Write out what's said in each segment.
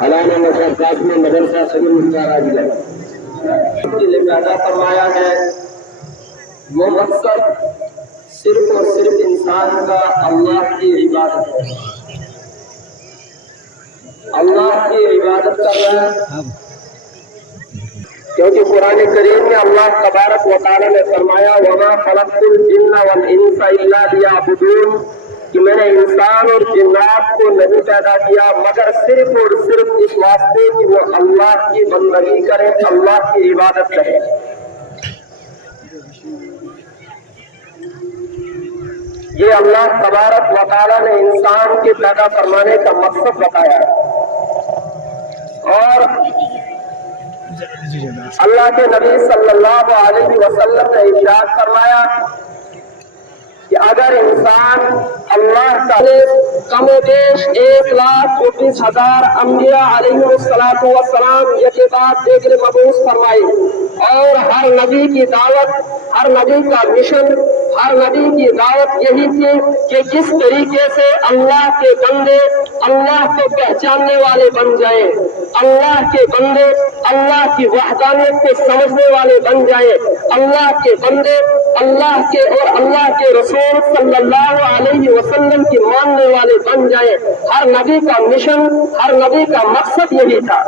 حلانا مسافات میں مدرسہ سبیل مختار لے پیدا فرمایا ہے، وہ مقصد صرف اور صرف انسان کا اللہ کی عبادت ہے، اللہ کی عبادت کرنا، کیونکہ قرآن کریم میں اللہ تبارک و تعالی نے فرمایا وَمَا خَلَقْتُ الْجِنَّ وَالْإِنسَ إِلَّا لِيَعْبُدُونِ کہ میں نے انسان اور جنات کو نہیں پیدا کیا مگر صرف اور صرف اس واسطے کہ وہ اللہ کی بندگی کریں، اللہ کی عبادت کریں۔ یہ اللہ تبارک و تعالی نے انسان کے پیدا فرمانے کا مقصد بتایا اور اللہ کے نبی صلی اللہ علیہ وسلم نے ارشاد فرمایا کہ اگر انسان اللہ کا کم و بیش 1,24,000 انبیاء علیہ السلام یہ بات دیگر مبعوث فرمائی اور ہر نبی کی دعوت، ہر نبی کا مشن، ہر نبی کی دعوت یہی تھی کہ کس طریقے سے اللہ کے بندے اللہ کو پہچاننے والے بن جائیں، اللہ کے بندے اللہ کی وحدانیت کو سمجھنے والے بن جائیں، اللہ کے بندے اللہ کے اور اللہ کے رسول صلی اللہ علیہ وسلم کی ماننے والے بن جائیں۔ ہر نبی کا مشن، ہر نبی کا مقصد یہی تھا۔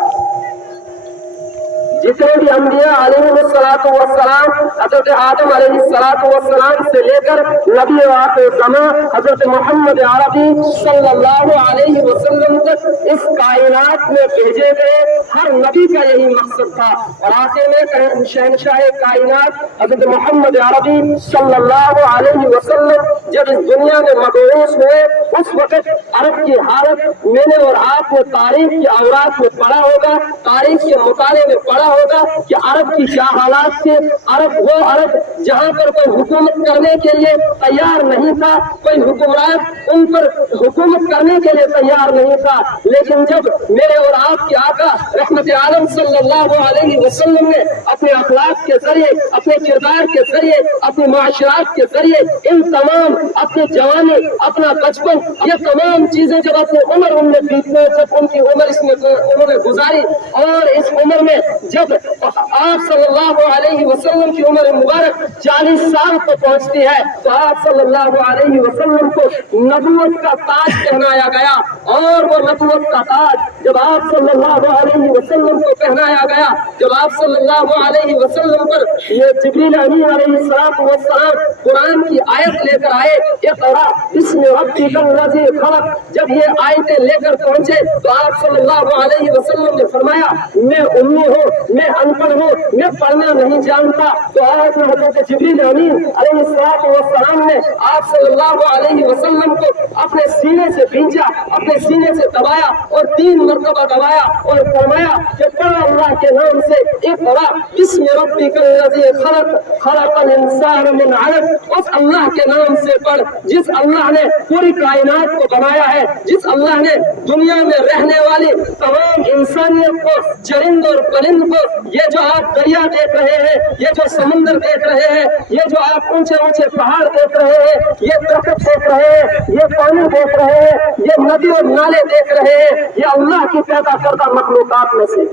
جتنے بھی انبیاء علیہ السلام حضرت آدم علیہ السلام سے لے کر نبی آخر زمان حضرت محمد عربی صلی اللہ علیہ وسلم تک اس کائنات میں بھیجے گئے ہر نبی کا یہی مقصد تھا۔ اور آخر میں شہنشاہ کائنات حضرت محمد عربی صلی اللہ علیہ وسلم جب اس دنیا میں مبعوث ہوئے اس وقت عرب کی حالت میں نے اور آپ نے تاریخ کے اوراق میں پڑھا ہوگا، تاریخ کے مطالعے میں پڑھا ہوگا کہ عرب کی کیا حالات تھے۔ عرب وہ عرب جہاں پر کوئی حکومت کرنے کے لیے تیار نہیں تھا، کوئی حکمران ان پر حکومت کرنے کے لیے تیار نہیں تھا، لیکن جب میرے اور آپ کے آقا رحمت عالم صلی اللہ علیہ وسلم نے اپنے اخلاق کے ذریعے، اپنے کردار کے ذریعے، اپنے معاشرات کے ذریعے ان تمام اپنی جوانی، اپنا بچپن، یہ تمام چیزیں جب اپنی عمر ان میں بیتنے، جب ان کی عمر اس میں انہوں نے گزاری اور اس عمر میں جب آپ صلی اللہ علیہ وسلم کی عمر مبارک 40 سال پر پہنچتی ہے تو آپ صلی اللہ علیہ وسلم کو نبوت کا تاج پہنایا گیا، اور وہ نبوت کا تاج جب آپ صلی اللہ علیہ وسلم کو پہنایا گیا، جب آپ صلی اللہ علیہ وسلم پر یہ جبریل امین علیہ السلام قرآن کی آیت لے کر آئے، اقرأ بسم ربک الذی خلق، جب یہ آیتیں لے کر پہنچے تو آپ صلی اللہ علیہ وسلم نے فرمایا میں امی ہوں، میں ان پڑھ ہوں، میں پڑھنا نہیں جانتا۔ تو آج حضرت جبریل امین علیہ السلام نے آپ صلی اللہ علیہ وسلم کو اپنے سینے سے بھیجا، اپنے سینے سے دبایا اور 3 مرتبہ دبایا اور فرمایا کہ پڑھ اللہ کے نام سے، اقرأ بسم ربک الذی خلق، خلق الانسان من علق، اس اللہ کے نام سے پڑھ جس اللہ نے پوری کائنات کو بنایا ہے، جس اللہ نے دنیا میں رہنے والی تمام انسانیت کو، چرند اور پرند کو، یہ جو آپ دریا دیکھ رہے ہیں، یہ جو سمندر دیکھ رہے ہیں، یہ جو آپ اونچے اونچے پہاڑ دیکھ رہے ہیں، یہ درخت دیکھ رہے ہیں، یہ پانی دیکھ رہے ہیں، یہ ندی اور نالے دیکھ رہے ہیں، یہ اللہ کی پیدا کردہ مخلوقات میں سے